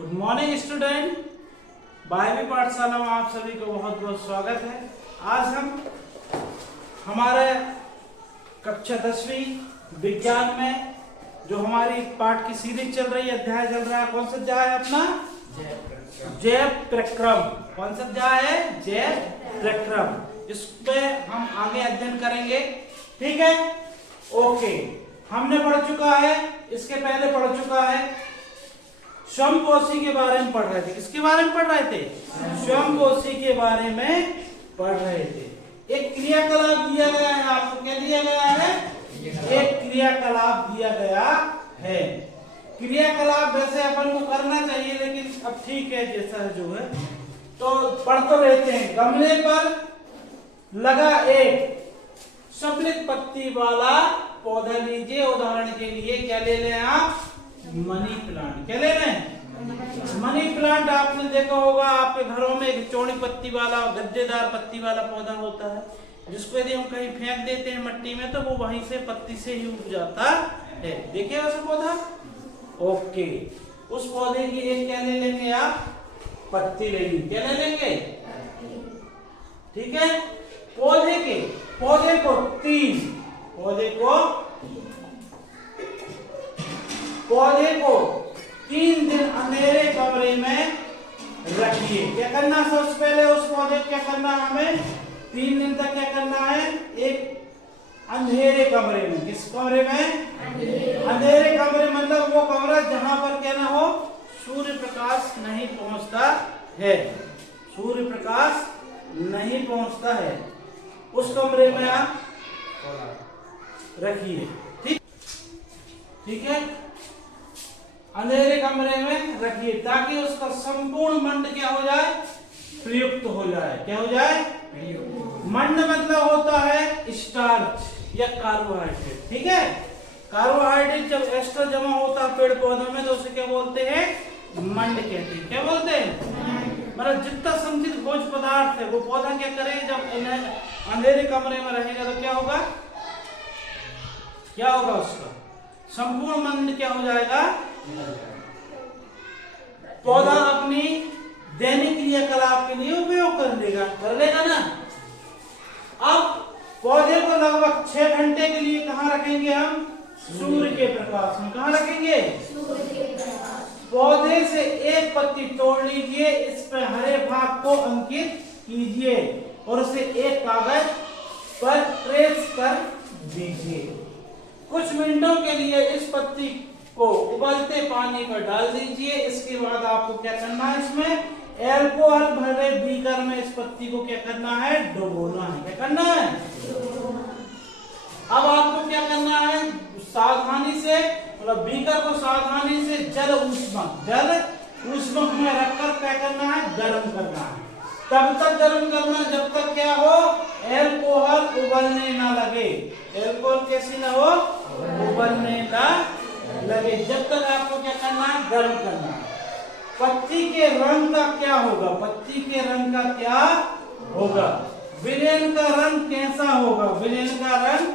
Good morning student. बारहवीं पाठशाला में आप सभी को बहुत बहुत स्वागत है। आज हम हमारे कक्षा 10वीं विज्ञान में जो हमारी पाठ की सीरीज चल रही है, अध्याय चल रहा है, कौन सा अध्याय है अपना? जैव प्रक्रम। कौन सा अध्याय है? जैव प्रक्रम। इस पे हम आगे अध्ययन करेंगे, ठीक है? ओके, हमने पढ़ चुका है, इसके पहले पढ़ चुका है, स्वयंपोषी के बारे में पढ़ रहे थे। किसके बारे में पढ़ रहे थे? स्वयंपोषी के बारे में पढ़ रहे थे। एक क्रियाकलाप दिया गया है आपको। क्या दिया गया है? एक क्रियाकलाप दिया गया है। क्रियाकलाप वैसे अपन को करना चाहिए, लेकिन अब ठीक है जैसा जो है, तो पढ़ तो रहते हैं। गमले पर लगा एक सफेद पत्ती वाला पौधा लीजिए। उदाहरण के लिए क्या ले लें आप? Money plant. क्या ले लें? Money plant. आपने देखा होगा आपके घरों में एक चौड़ी पत्ती वाला, गद्देदार पत्ती वाला पौधा होता है, जिसको यदि हम कहीं फेंक देते हैं मिट्टी में तो वो वहीं से पत्ती से ही उग जाता है। देखिए वैसा पौधा। ओके, उस पौधे की एक क्या ले लेंगे आप? पत्ती लेंगे। क्या ले लेंगे? ठीक है। पौधे को 3 दिन अंधेरे कमरे में रखिए। क्या करना? सबसे पहले उस पौधे को क्या करना है? हमें 3 दिन तक क्या करना है? एक अंधेरे कमरे में। किस कमरे में? अंधेरे कमरे मतलब वो कमरा जहां पर क्या ना हो, सूर्य प्रकाश नहीं पहुंचता है। सूर्य प्रकाश नहीं पहुंचता है, उस कमरे में आप रखिए। ठीक है, अंधेरे कमरे में रखिए ताकि उसका संपूर्ण मंड क्या हो जाए? प्रयुक्त हो जाए। क्या हो जाए? मंड मतलब होता है स्टार्च या कार्बोहाइड्रेट। ठीक है, कार्बोहाइड्रेट जब एक्स्ट्रा जमा होता है पेड़ पौधों में तो उसे क्या बोलते हैं? मंड कहते हैं। क्या बोलते हैं? मतलब जितना संचित भोज्य पदार्थ है वो पौधा क्या करे, जब अंधेरे कमरे में रहेगा तो क्या होगा? क्या होगा? उसका संपूर्ण मंड क्या हो जाएगा? पौधा अपनी दैनिक क्रियाकलाप के लिए उपयोग कर लेगा ना। अब पौधे को लगभग 6 घंटे के लिए कहाँ रखेंगे हम? सूर्य के प्रकाश में। कहाँ रखेंगे? पौधे से एक पत्ती तोड़ लीजिए, इस पर हरे भाग को अंकित कीजिए और उसे एक कागज पर ट्रेस कर दीजिए। कुछ मिनटों के लिए इस पत्ती को उबलते पानी पर डाल दीजिए। इसके बाद आपको क्या करना है? इसमें एल्कोहल भरे बीकर में इस पत्ती को क्या करना है? डुबोना है। क्या करना है? अब आपको क्या करना है? सावधानी से, मतलब बीकर को सावधानी से जल ऊष्मक में रखकर क्या करना है? गर्म करना है। तब तक गर्म करना जब तक क्या हो? एल्कोहल उबलने ना लगे। एल्कोहल कैसी ना हो? उबलने ना लगे। जब तक आपको क्या करना है? गर्म करना है। पत्ती के रंग का क्या होगा? पत्ती के रंग का क्या होगा? विलेन का रंग कैसा होगा? विलेन का रंग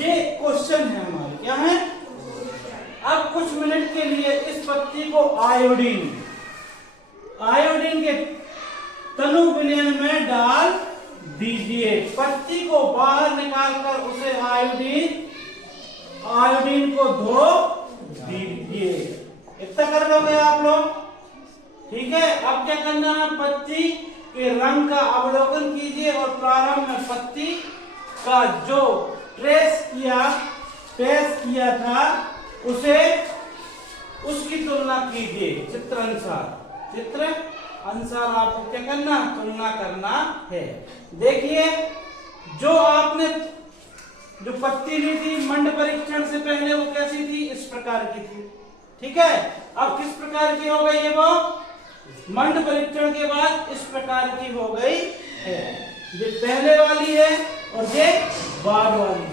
ये क्वेश्चन है हमारे। क्या है? अब कुछ मिनट के लिए इस पत्ती को आयोडीन के तनु विलेन में डाल दीजिए। पत्ती को बाहर निकालकर उसे आयोडीन को धो दीजिए। इतना कर लोगे आप लोग? ठीक है। अब क्या करना है? पत्ती के रंग का अवलोकन कीजिए और प्रारंभ में पत्ती का जो ट्रेस किया था उसकी तुलना कीजिए। चित्र अनुसार आपको क्या करना? तुलना करना है। देखिए, जो आपने जो पत्ती ली थी मंड परीक्षण से पहले वो कैसी थी? इस प्रकार की थी। ठीक है। अब किस प्रकार की हो गई है वो? मंड परीक्षण के बाद इस प्रकार की हो गई है। ये पहले वाली है और ये बाद वाली है।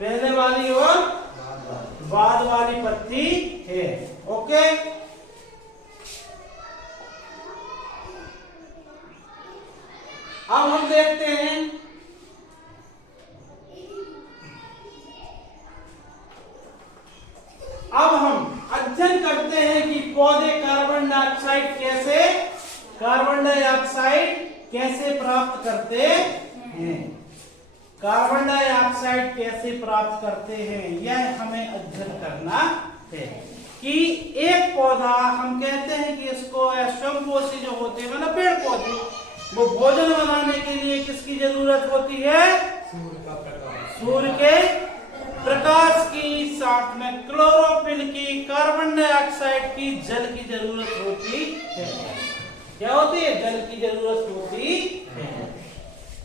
पहले वाली और बाद वाली पत्ती है। ओके, अब हम देखते हैं अब हम अध्ययन करते हैं कि पौधे डाइऑक्साइड कैसे कार्बन डाइऑक्साइड कैसे प्राप्त करते हैं, कार्बन डाइऑक्साइड कैसे प्राप्त करते हैं, यह हमें अध्ययन करना है। कि एक पौधा हम कहते हैं कि इसको स्वयंपोषी जो होते हैं मतलब पेड़ पौधे, वो भोजन बनाने के लिए किसकी जरूरत होती है, सूर्य के प्रकाश की, साथ में क्लोरोफिल की, कार्बन डाइऑक्साइड की, जल की जरूरत होती है। क्या होती है, जल की जरूरत होती है।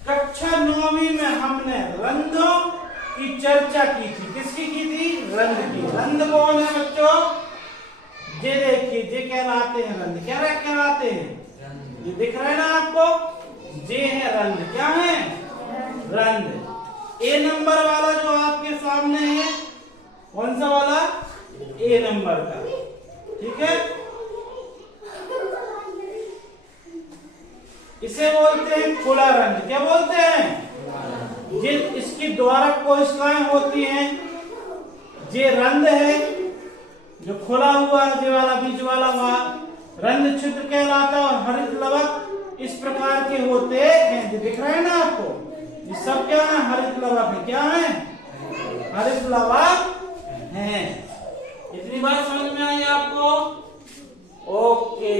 कक्षा 9वीं में हमने रंध्रों की चर्चा की थी। किसकी की थी, रंध्र की। रंध्र कौन है बच्चों, ये देखिए, ये कहलाते हैं रंध्र। क्या कहलाते हैं, ये दिख रहा है ना आपको, ये है रंध्र। क्या है, रंध्र। ए नंबर वाला जो आपके सामने है, कौन सा वाला, ए नंबर का, ठीक है। इसे बोलते हैं खुला रंध्र। क्या बोलते हैं, ये इसकी द्वारक कोशिकाएं होती हैं। ये रंध्र है जो खुला हुआ है, ये वाला बीच वाला भाग रंध्र छिद्र कहलाता है। और हरित लवक इस प्रकार के होते हैं, जो दिख रहे हैं ना आपको, ये सब क्या है, हरित लवक है। क्या है, हरित लवक है। इतनी बात समझ में आई आपको, ओके।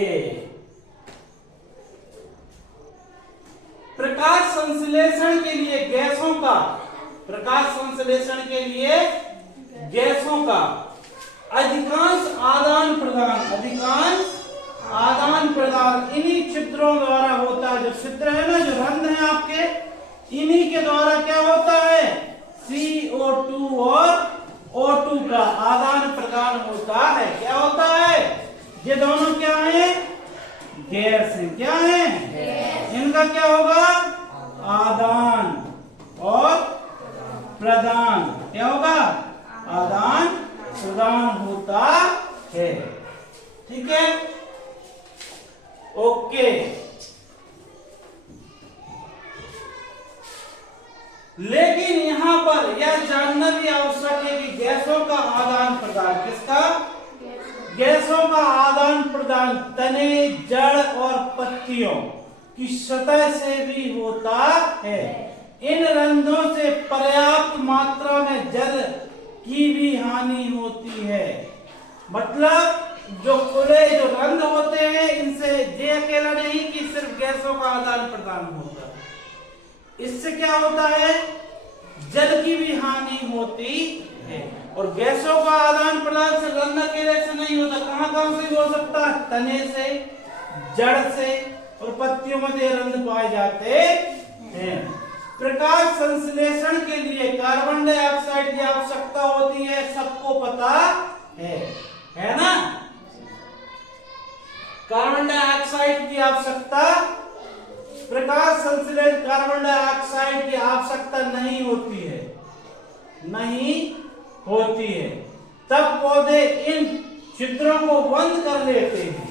प्रकाश संश्लेषण के लिए गैसों का, प्रकाश संश्लेषण के लिए गैसों का अधिकांश आदान प्रदान इन्हीं छिद्रों द्वारा होता है। जो छिद्र है ना, जो रंध्र है आपके, इन्हीं के द्वारा क्या होता है, CO2 और O2 का आदान प्रदान होता है। क्या होता है, ये दोनों क्या है, गैस है। क्या है, इनका क्या होगा, आदान और प्रदान। क्या होगा, आदान प्रदान होता है, ठीक है, ओके। लेकिन यहां पर यह जानना भी आवश्यक है कि गैसों का आदान प्रदान, किसका, गैसों का आदान प्रदान तने, जड़ और पत्तियों की सतह से भी होता है। इन रंध्रों से पर्याप्त मात्रा में जल की भी हानि होती है। मतलब जो खुले जो रंध्र होते हैं, इनसे ये अकेला नहीं कि सिर्फ गैसों का आदान प्रदान होता है, इससे क्या होता है, जल की भी हानि होती है। और गैसों का आदान प्रदान से रंध्र अकेले से नहीं होता, कहां कहां से हो सकता है, तने से, जड़ से और पत्तियों में रंध्र पाए जाते हैं। प्रकाश संश्लेषण के लिए कार्बन डाइऑक्साइड की आवश्यकता होती है, सबको पता है ना। कार्बन डाइऑक्साइड की आवश्यकता, प्रकाश संश्लेषण कार्बन डाइऑक्साइड की आवश्यकता नहीं होती है, नहीं होती है। तब पौधे इन छिद्रों को बंद कर लेते हैं।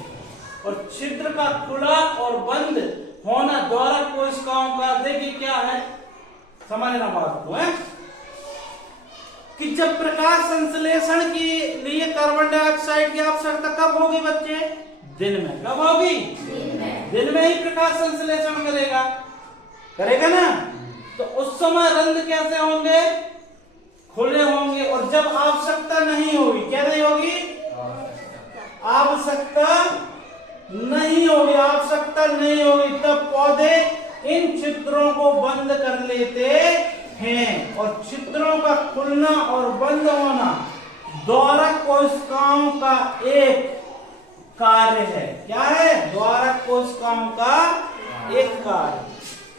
और छिद्र का खुला और बंद होना द्वारक कोशिकाओं का, देखिए क्या है, समझना बात को है कि जब प्रकाश संश्लेषण के लिए कार्बन डाइऑक्साइड की आवश्यकता कब होगी बच्चे, दिन में। कब होगी, दिन में ही प्रकाश संश्लेषण करेगा ना। तो उस समय रंध्र कैसे होंगे, खुले होंगे। और जब आवश्यकता नहीं होगी, क्या नहीं होगी, आवश्यकता नहीं होगी, तब पौधे इन छिद्रों को बंद कर लेते हैं। और छिद्रों का खुलना और बंद होना द्वारक कोशिकाओं का एक कार्य है। क्या है, द्वारक कोशिकाओं का एक कार्य।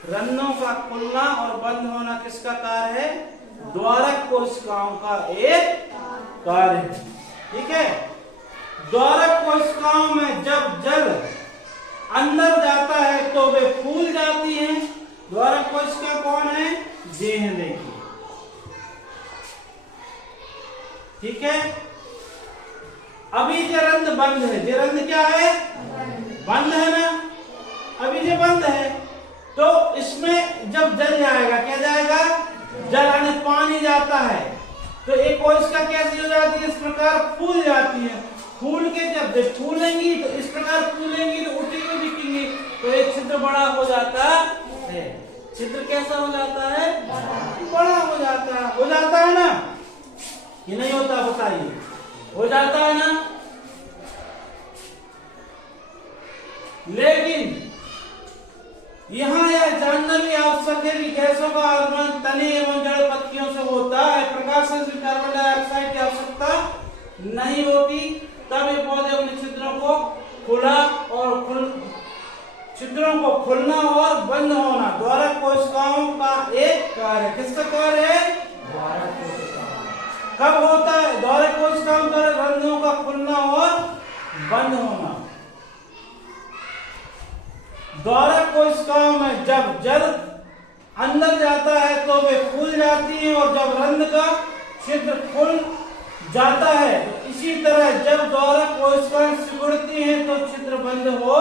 रन्नों का खुलना और बंद होना किसका कार्य है, द्वारक कोशिकाओं का एक कार्य है, ठीक है। द्वारक कोशिकाओं में जब जल अंदर जाता है तो वे फूल जाती हैं। द्वारक कोशिका कौन है, ये है, देखिए, ठीक है। अभी ये रंध्र बंद है, ये रंध्र क्या है, बंद है ना, अभी ये बंद है। तो इसमें जब जल जाएगा, क्या जाएगा, जल आने पानी जाता है, तो एक कोशिका कैसी हो जाती है, इस प्रकार फूल जाती है। फूल के जब फूलेंगी तो इस प्रकार फूलेंगी तो उठी हुई दिखेंगी, तो एक छिद्र बड़ा हो जाता है। छिद्र कैसा हो जाता है? बड़ा हो जाता है ना, कि नहीं होता? बताइए, हो जाता है ना। लेकिन यहाँ यह जानना भी आवश्यक है कि गैसों का आगमन तने एवं जड़ पत्तियों से होता है। प्रकाश संश्लेषण कार्बन डाइऑक्साइड की आवश्यकता नहीं होती, तब ये पौधे अपने छिद्रों को छिद्रों को खुलना और बंद होना द्वारक कोशिकाओं का एक कार्य। किसका कार्य है? कब होता है? द्वारक कोशिकाओं द्वारा रंध्रों का खुलना और बंद होना। द्वारक कोशिकाओं में जब जल अंदर जाता है तो वे फूल जाती हैं, और जब रंध्र का छिद्र खुल जाता है तो इसी तरह जब द्वारक कोशिकाएं सिकुड़ती हैं तो छिद्र बंद हो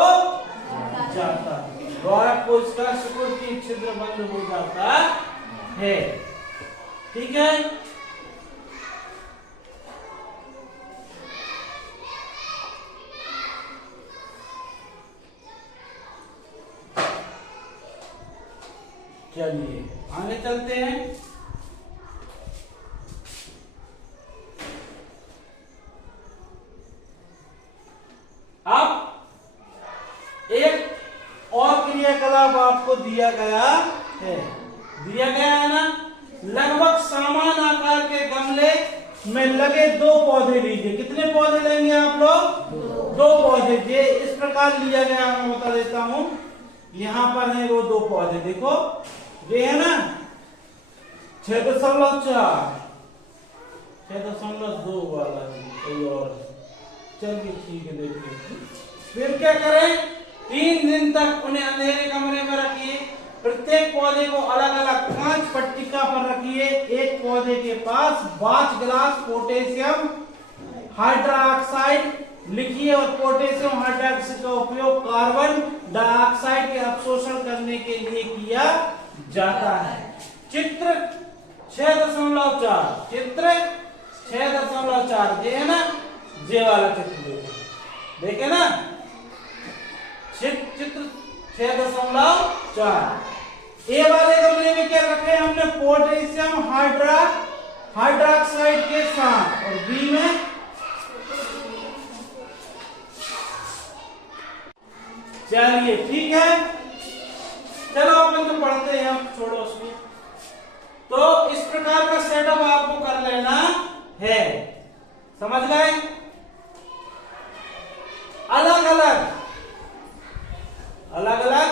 जाता है। द्वारक कोशिका सिकुड़ती, छिद्र बंद हो जाता है। ठीक है। चलिए आगे चलते हैं। अब एक और क्रियाकलाप आपको दिया गया है ना। लगभग समान आकार के गमले में लगे दो पौधे लीजिए। कितने पौधे लेंगे आप लोग? दो पौधे। ये इस प्रकार लिया गया, मैं बता देता हूं। यहां पर है वो दो पौधे, देखो ये है ना 6.4, 6.2 वाला कोई और। चलिए ठीक है, देखिए फिर क्या करें? 3 दिन तक उन्हें अंधेरे कमरे में रखिए। प्रत्येक पौधे को अलग अलग कांच पट्टिका पर रखिए। एक पौधे के पास 5 गिलास पोटेशियम हाइड्रोक्साइड लिखिए, और पोटेशियम हाइड्रोक्साइड का उपयोग कार्बन डाइऑक्साइड के अवशोषण करने के लिए किया जाता है। चित्र 6.4, चित्र 6.4 ये है ना, ये वाला चित्र देखे ना, चित्र 6.4। ए वाले गमले में क्या रखे हमने? पोटेशियम हाइड्रोक्साइड के साथ, और बी में चलिए ठीक है। चलो अपन तो पढ़ते हैं, हम छोड़ो उसको। तो इस प्रकार का सेटअप आपको कर लेना है, समझ गए? अलग अलग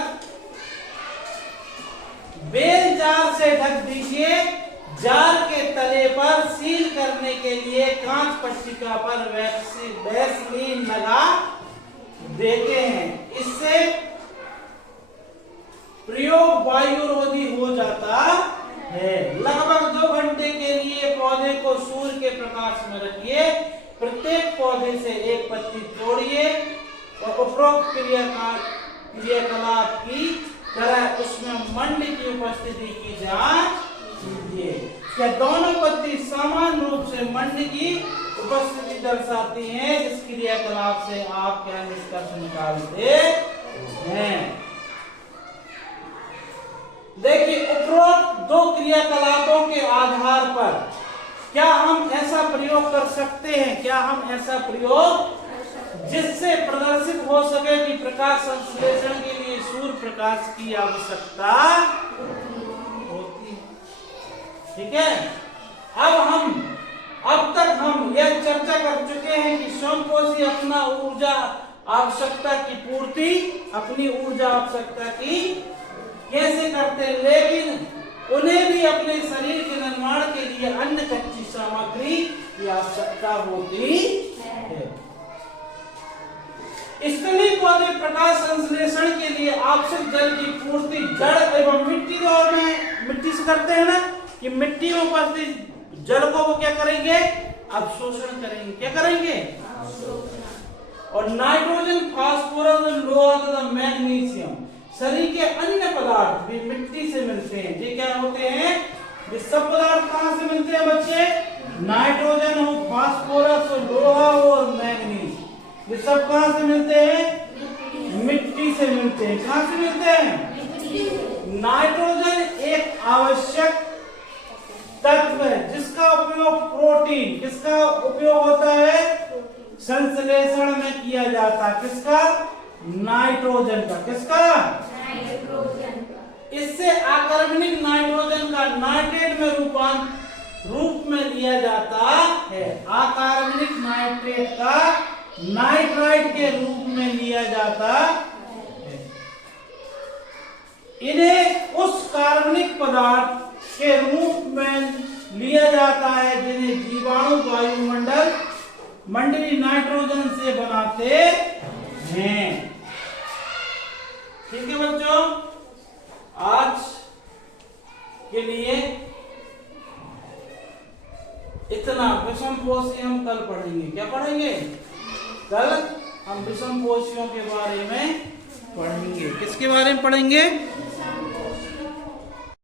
बेल जार से ढक दीजिए। जार के तले पर सील करने के लिए कांच पट्टिका पर वैसलीन लगा देते हैं। इससे प्रयोग वायुरोधी हो जाता है। लगभग 2 घंटे के लिए पौधे को सूर्य के प्रकाश में रखिए। प्रत्येक पौधे से एक पत्ती तोड़िए और उपरोक्त क्रियाकलाप की तरह उसमें मंड की उपस्थिति की जांच कीजिए। क्या दोनों पत्ती समान रूप से मंड की उपस्थिति दर्शाती हैं? इस क्रियाकलाप से आप क्या निष्कर्ष निकालते हैं? देखिए, उपरोक्त 2 क्रियाकलापों के आधार पर क्या हम ऐसा प्रयोग कर सकते हैं? क्या हम ऐसा प्रयोग जिससे प्रदर्शित हो सके कि प्रकाश संश्लेषण के लिए सूर्य प्रकाश की आवश्यकता होती है। ठीक है। अब तक हम यह चर्चा कर चुके हैं कि स्वयंपोषी अपनी ऊर्जा आवश्यकता की कैसे करते हैं, लेकिन उन्हें भी अपने शरीर के निर्माण के लिए अन्य कच्ची सामग्री की आवश्यकता होती है। स्थलीय पौधे प्रकाश संश्लेषण के लिए आवश्यक जल की पूर्ति जड़ एवं मिट्टी दौर में मिट्टी से करते हैं ना, कि मिट्टी में उपस्थित जल को वो क्या करेंगे? अवशोषण करेंगे। क्या करेंगे? और नाइट्रोजन, फास्फोरस, लोहा तथा मैग्नीशियम शरीर के अन्य पदार्थ भी मिट्टी से मिलते हैं। ये क्या होते हैं? ये सब पदार्थ कहां से मिलते हैं बच्चे? नाइट्रोजन हो, फास्फोरस हो, लोहा हो और मैग्नीशियम। ये सब कहाँ से मिलते हैं? मिट्टी से मिलते हैं। कहाँ से मिलते हैं? नाइट्रोजन एक आवश्यक तत्व है जिसका उपयोग प्रोटीन, किसका उपयोग होता है? संश्लेषण में किया जाता है। किसका? नाइट्रोजन का। किसका? नाइट्रोजन का। इससे अकार्बनिक नाइट्रोजन का नाइट्रेट में रूप में लिया जाता है। अकार्बनिक नाइट्रेट का नाइट्राइट के रूप में लिया जाता है। इन्हें उस कार्बनिक पदार्थ के रूप में लिया जाता है जिन्हें जीवाणु वायुमंडल मंडली नाइट्रोजन से बनाते हैं। ठीक है बच्चों, आज के लिए इतना। विषम पोषी हम कल पढ़ेंगे। क्या पढ़ेंगे? कल हम विषम पोषियों के बारे में पढ़ेंगे। किसके बारे में पढ़ेंगे?